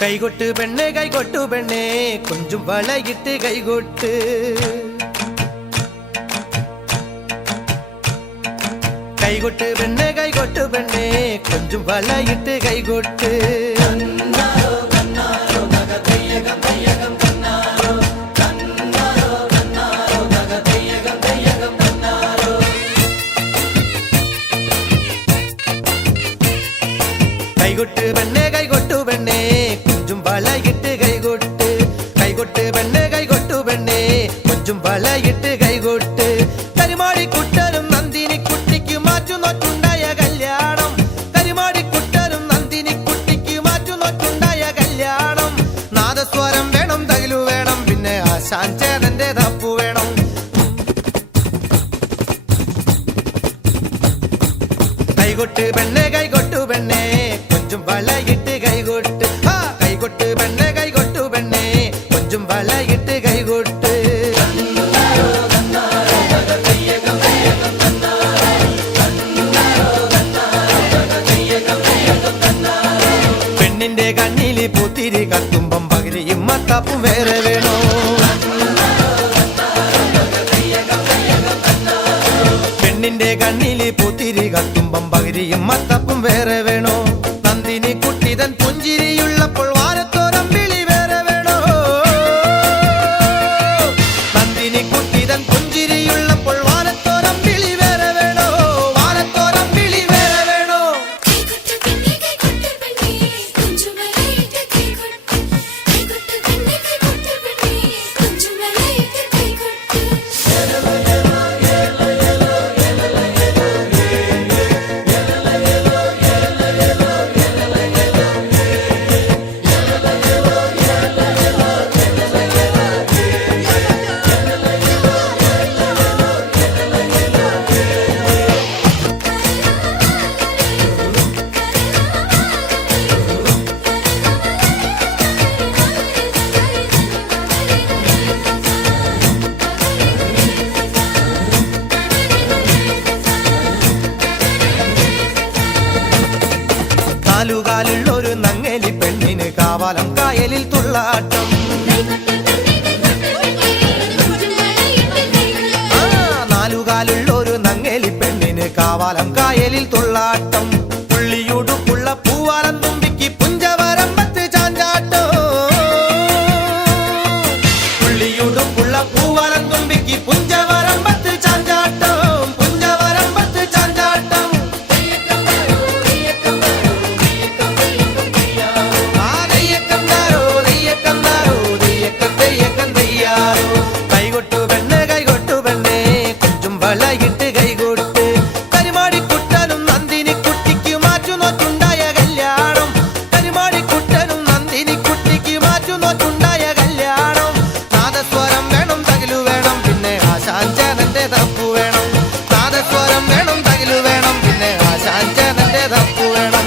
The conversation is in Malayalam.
കൈകൊട്ട് പെണ്ണെ കൈകൊട്ടു പെണ്ണെ കൊഞ്ചും വളയിട്ട് കൈകൊട്ട് കൈകൊട്ട് പെണ്ണെ കൈകൊട്ടു പെണ്ണെ കൊഞ്ചും വളയിട്ട് കൈകൊട്ട് കൈകൊട്ട് പെണ്ണെ കൈകൊട്ടു പെണ്ണെ കൊഞ്ചും വളയിട്ട് കൈകൊട്ട് കൈകൊട്ട് പെണ്ണെ കൈകൊട്ടു പെണ്ണെ കൊഞ്ചും വളയിട്ട് കൈകൊട്ട് കരിമാടിക്കുട്ടനും നന്ദിനിക്കുട്ടിക്ക് മാറ്റുനോറ്റുണ്ടായ കല്യാണം കരിമാടിക്കുട്ടനും നന്ദിനിക്കുട്ടിക്ക് മാറ്റുനോറ്റുണ്ടായ കല്യാണം നാദസ്വരം വേണം തകിലു വേണം പിന്നെ ആശാൻ ചേതന്റെ തപ്പു വേണം കൈകൊട്ട് പെണ്ണെ കൈകൊട്ടു പെണ്ണെ കൊഞ്ചും വളയിട്ട് കൈകൊട്ട് കൈകൊട്ട് പെണ്ണെ കൈകൊട്ടു പെണ്ണെ കൊഞ്ചും വളയിട്ട് കൈകൊട്ട് പെണ്ണിന്റെ കണ്ണില് പൂത്തിരി കത്തുമ്പം പകലിയും മത്താപ്പും വേറെ വേണോ പെണ്ണിന്റെ കണ്ണില് പൂത്തിരി കത്തുമ്പം പകലിയും മത്തപ്പും വേറെ വേണോ നന്ദിനി കുട്ടിതൻ പുഞ്ചിരിയുള്ളപ്പോൾ വാരത്തോരം വിളി വേറെ വേണോ നന്ദിനി കുട്ടിതൻ പുഞ്ചിരിയുള്ളപ്പോൾ വാരത്തോരം വിളി വേറെ വേണോ വാരത്തോരം വിളി വേറെ വേണോ നാലുകാലുള്ളൊരു നങ്ങേലി പെണ്ണിന് കാവാലം കായലിൽ തുള്ളാട്ടം നാലുകാലുള്ളൊരു നങ്ങേലി പെണ്ണിന് കാവാലം കായലിൽ തുള്ളാട്ടം പുള്ളിയുടുപ്പുള്ള പൂവാലം തുമ്പിക്ക് പുഞ്ചവരമ്പത്ത് ചാഞ്ചാട്ടോ പുള്ളിയുടുപ്പുള്ള പൂവാലം തുമ്പിക്ക് പുഞ്ചവരമ്പത്ത് ചാഞ്ചാട്ടോ പുഞ്ചവരമ്പത്ത് ചാഞ്ചാട്ടം കൈകൊട്ടു പെണ്ണെ കൈകൊട്ടു പെണ്ണെ കൊഞ്ചും വളയിട്ട് കൈകൊട്ട് കരിമാടിക്കുട്ടനും നന്ദിനിക്കുട്ടിക്ക് മാറ്റുനോറ്റുണ്ടായ കല്യാണം കരിമാടിക്കുട്ടനും നന്ദിനിക്കുട്ടിക്ക് മാറ്റുനോറ്റുണ്ടായ കല്യാണം നാദസ്വരം വേണം തകിലു വേണം പിന്നെ ആശാൻ ചേതന്റെ തപ്പു വേണം നാദസ്വരം വേണം തകിലു വേണം പിന്നെ ആശാൻ ചേതന്റെ തപ്പു വേണം